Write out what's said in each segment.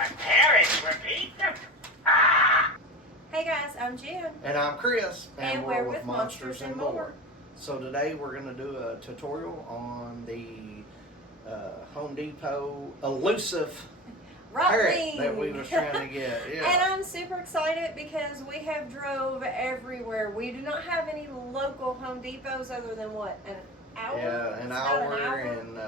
but parrots repeat them. Ah! Hey guys, I'm Jen. And I'm Chris. And we're with Monsters and More. So today we're going to do a tutorial on the Home Depot elusive parrot that we was trying to get. Yeah. And I'm super excited because we have drove everywhere. We do not have any local Home Depots other than what, an hour? Yeah, an About hour, and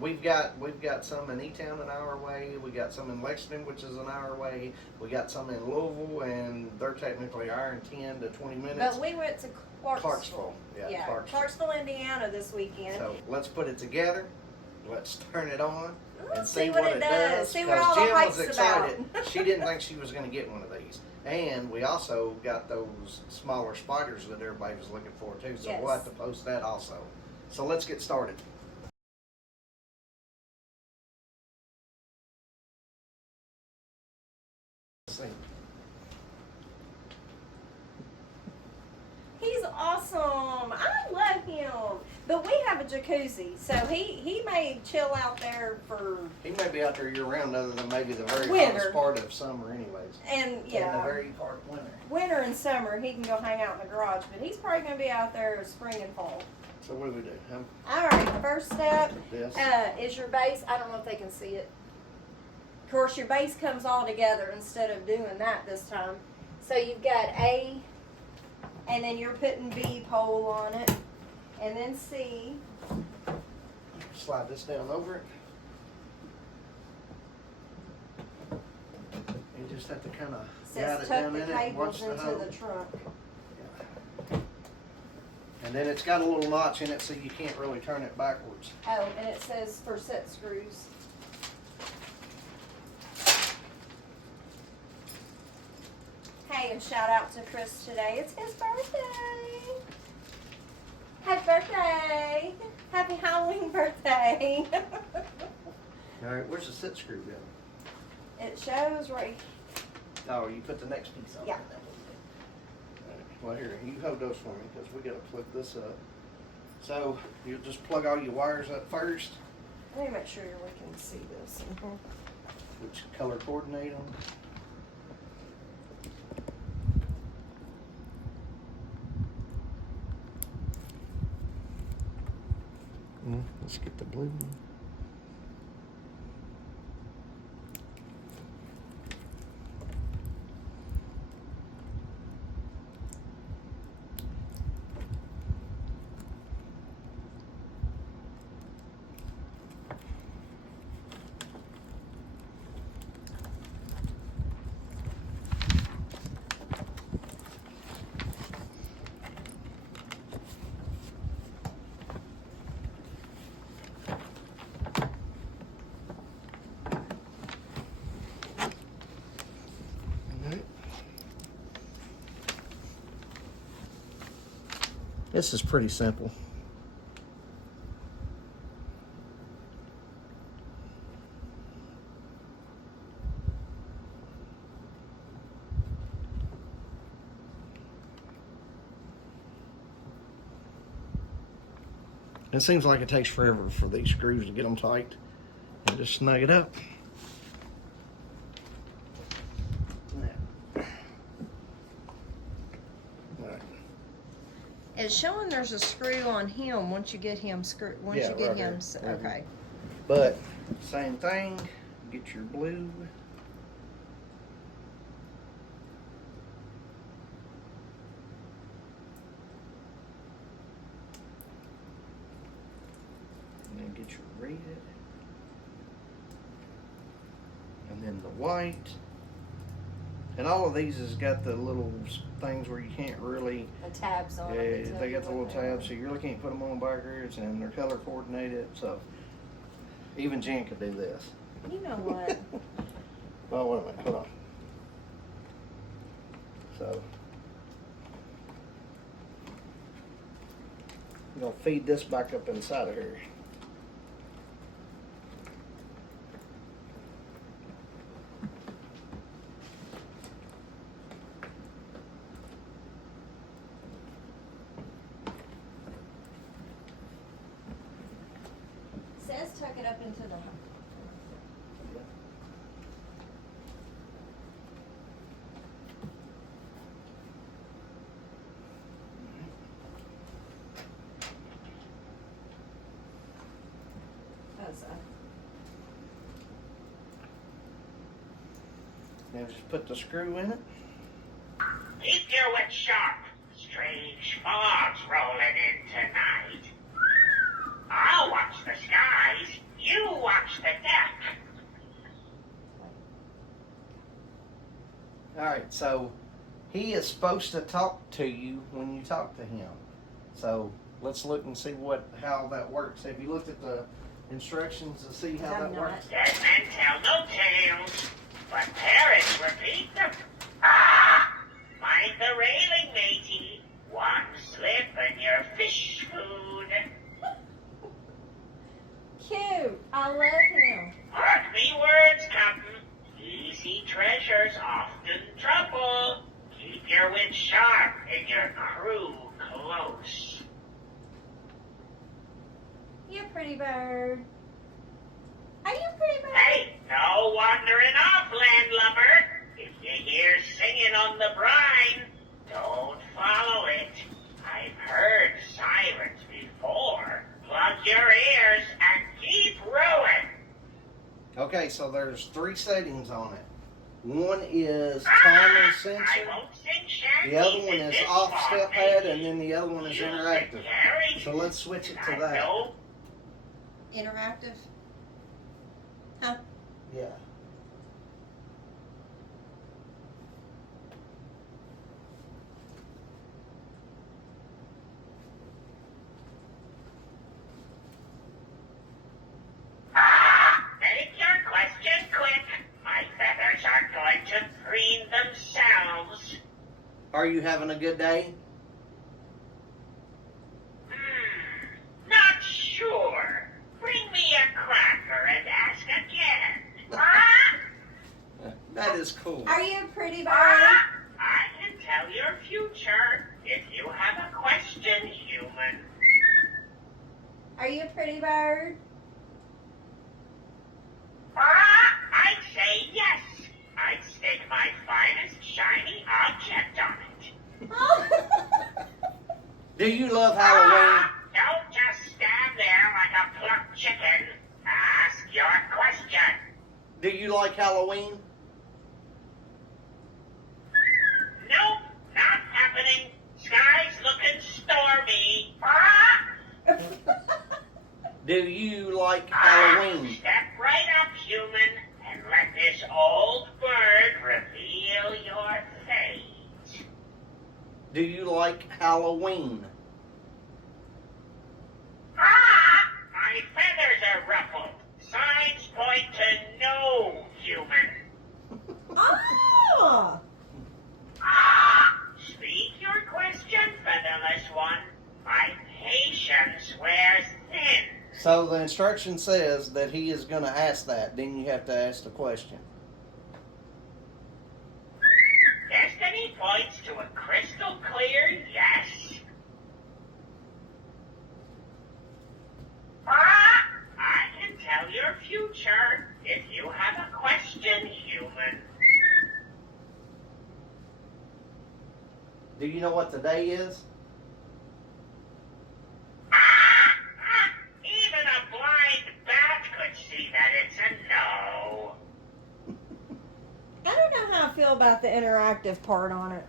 we've got some in E-Town an hour away. We got some in Lexington, which is an hour away. We got some in Louisville, and they're technically hour and 10 to 20 minutes. But we went to Clarksville. Yeah, Clarksville, Indiana this weekend. So let's put it together. Let's turn it on and see what it does. See what all Jen the was hype's excited. about. She didn't think she was going to get one of these. And we also got those smaller spiders that everybody was looking for too. So we'll have to post that also. So let's get started. Let's see. He's awesome. I love him. But we have a jacuzzi, so he may chill out there for... He may be out there year round other than maybe the very winter. hottest part of summer anyways. And yeah. And the very part of winter. Winter and summer, he can go hang out in the garage, but he's probably going to be out there spring and fall. So what do we do? All right, first step This. is your base. I don't know if they can see it. Of course, your base comes all together instead of doing that this time. So you've got A, and then you're putting B pole on it, and then C. Slide this down over it. You just have to kind of Says tuck the cables into the trunk. And then it's got a little notch in it so you can't really turn it backwards. Oh, and it says for set screws. Hey, and shout out to Chris today. It's his birthday. Happy birthday. Happy Halloween birthday. All right, where's the set screw go? It shows right. Oh, you put the next piece on. Yeah. Well, here, you hold those for me because we got to plug this up. So you just plug all your wires up first. Let me make sure we can see this. Which color coordinate them. Let's get the blue one. This is pretty simple. It seems like it takes forever for these screws to get them tight. And just snug it up. It's showing there's a screw on him once you get him screwed. Once Yeah, you get right him, here. okay. But same thing. Get your blue. And then get your red. And then the white. And all of these has got the little things where you can't really. The tabs on Yeah, them. they got the little tabs, so you really can't put them on back here, and they're color coordinated. So even Jen could do this. You know what? Oh, wait a minute, hold on. So I'm gonna feed this back up inside of here. It says tuck it up into the Now just put the screw in it. Keep your wits sharp. Strange fog's rolling in tonight. I'll watch the skies. You watch the deck. Alright, so he is supposed to talk to you when you talk to him. So let's look and see how that works. Have you looked at the instructions to see how that works? Dead men tell no tales, but parrots repeat them. Ah! Mind the railing, matey. One slip and your fish food. Cute. I love him. Mark me words, Captain. Easy treasures, often trouble. Keep your wits sharp and your crew close. You pretty bird. Are you a pretty bird? Hey, no wandering off, landlubber. If you hear singing on the brine, don't follow it. I've heard sirens before. Plug your ears and keep rowing. Okay, so there's 3 settings on it. One is timer I sensor. won't sing shanties The other one in is this off fog, step pad, matey. and then the other one is Use interactive. the carriage. So let's switch it to I that. know. Interactive. Huh? Yeah. Make your question quick. My feathers are going to preen themselves. Are you having a good day? Not sure. Bring me a cracker and ask again. That is cool. Are you a pretty bird? I can tell your future if you have a question, human. Are you a pretty bird? I'd say yes. I'd stick my finest shiny object on it. Oh. Do you love Halloween? Don't just stand there like a plucked chicken. Ask your question. Do you like Halloween? Nope, not happening. Sky's looking stormy. Do you like Halloween? Step right up, human, and let this old bird reveal your fate. Do you like Halloween? My feathers are ruffled. Signs point to no, human. Oh. Speak your question, featherless one. My patience wears thin. So the instruction says that he is going to ask that. Then you have to ask the question. Destiny points to a crystal clear yes. I can tell your future if you have a question, human. Do you know what the day is? Even a blind bat could see that it's a no. I don't know how I feel about the interactive part on it.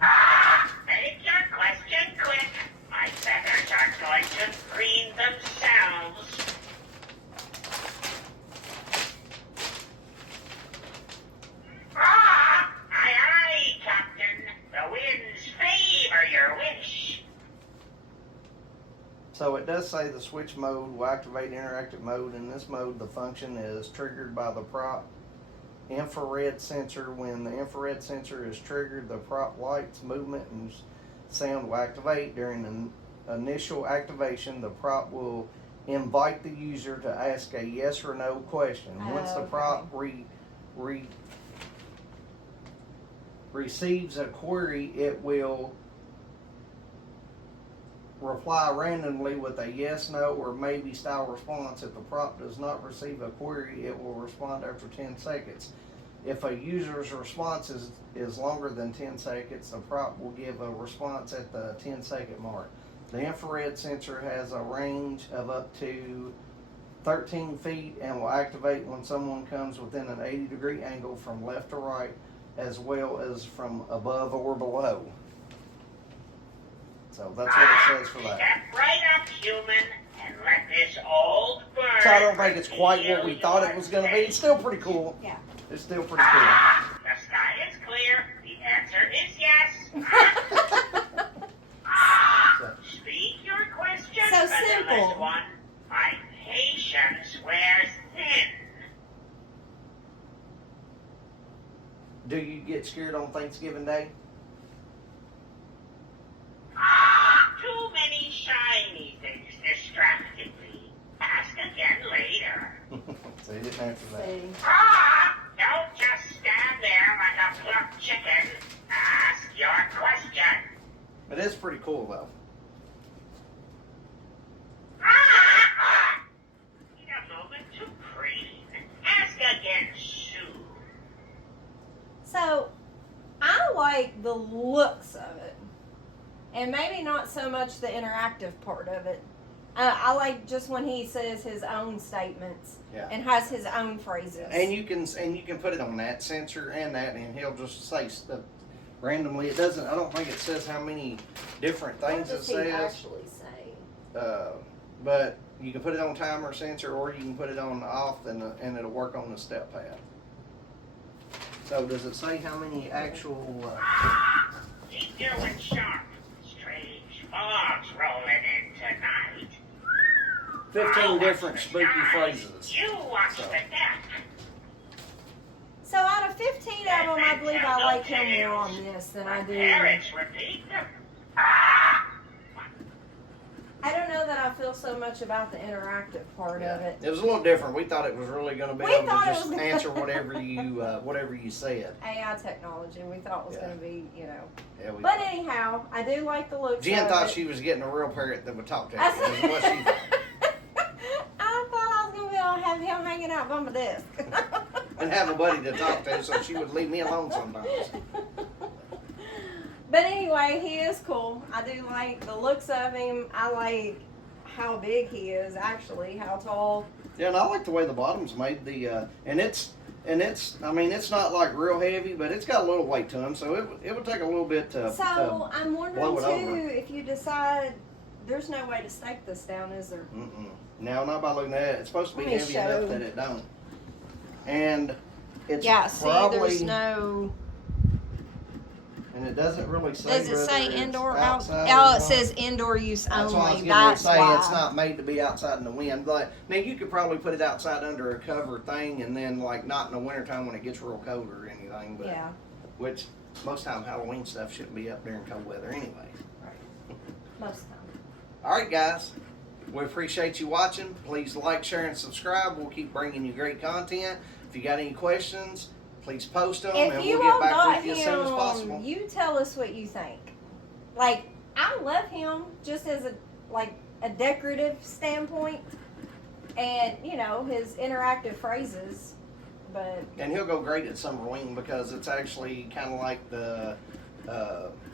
Make your question quick. My feathers are going to preen themselves. Aye, aye, Captain. The winds favor your wish. So it does say the switch mode will activate interactive mode. In this mode, the function is triggered by the prop infrared sensor. When the infrared sensor is triggered, the prop lights, movement, and sound will activate. During the initial activation, the prop will invite the user to ask a yes or no question. Once the prop receives a query, it will reply randomly with a yes, no, or maybe style response. If the prop does not receive a query, it will respond after 10 seconds. If a user's response is longer than 10 seconds, the prop will give a response at the 10-second mark. The infrared sensor has a range of up to 13 feet and will activate when someone comes within an 80-degree angle from left to right. as well as from above or below. So that's what it says for that. Step right up, human, and let this old bird. So I don't think it's quite what we thought it was going to be. It's still pretty cool. Yeah. It's still pretty cool. The sky is clear. The answer is yes. Speak your question, So featherless simple. one. My patience wears thin. Do you get scared on Thanksgiving Day? Too many shiny things distracted me. Ask again later. So you didn't answer that. See. Don't just stand there like a plucked chicken. Ask your question. It is pretty cool though. In a moment to preen. Ask again soon. So, I like the looks of it. And maybe not so much the interactive part of it. I like just when he says his own statements Yeah. and has his own phrases. And you can put it on that sensor and that, and he'll just say stuff randomly. It doesn't. I don't think it says how many different What things it does he says. actually say? But you can put it on timer sensor, or you can put it on off, and it'll work on the step pad. So does it say how many actual? Keep doing sharp. Strange fogs rolling in tonight. 15 different spooky phrases. You watch the deck. So out of 15 of them, I believe I like him more on this than I do. Parrots repeat them. I don't know that I feel so much about the interactive part of it. It was a little different. We thought it was really going to be We able to thought it just was- answer whatever you said. AI technology, we thought was Yeah. going to be, Yeah, we But anyhow, I do like the looks Jen of thought it. she was getting a real parrot that would talk to I her. Is what she thought. I thought I was going to be able to have him hanging out by my desk. And have a buddy to talk to, so she would leave me alone sometimes. But anyway, he is cool. I do like the looks of him. I like how big he is, actually, how tall. Yeah, and I like the way the bottom's made. And it's not like real heavy, but it's got a little weight to him, so it would take a little bit to. So I'm wondering blow it too, over. if you decide there's no way to stake this down, is there? No, not by looking at it. It's supposed to be Let me heavy show. enough that it don't. And it's Yeah, see, probably, there's no. and it doesn't really say. Does it say whether it's indoor outside out? Oh, or it not. says indoor use That's only. what I was getting That's ready to say. why. It's not made to be outside in the wind. Like now, you could probably put it outside under a cover thing, and then like not in the wintertime when it gets real cold or anything. But Yeah. which most time Halloween stuff shouldn't be up during cold weather anyway. Most of the time. All right, guys. We appreciate you watching. Please like, share, and subscribe. We'll keep bringing you great content. If you got any questions, please post them, If and you we'll all get back got with you as soon as possible. him, you tell us what you think. Like, I love him just as a decorative standpoint, and his interactive phrases. But And he'll go great at summer wing because it's actually kind of like the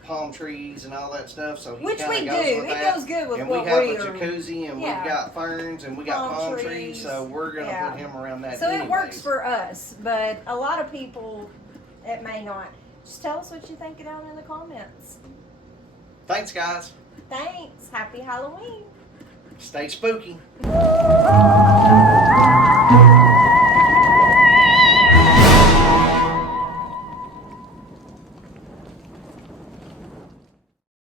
palm trees and all that stuff. So he which kinda we do, goes with it that. goes good with And what we have we a are. jacuzzi, and Yeah. we've got ferns, and we got palm trees, so we're gonna Yeah. put him around that. So it anyways. works for us, but a lot of people, it may not. Just tell us what you think down in the comments. Thanks, guys. Thanks. Happy Halloween. Stay spooky.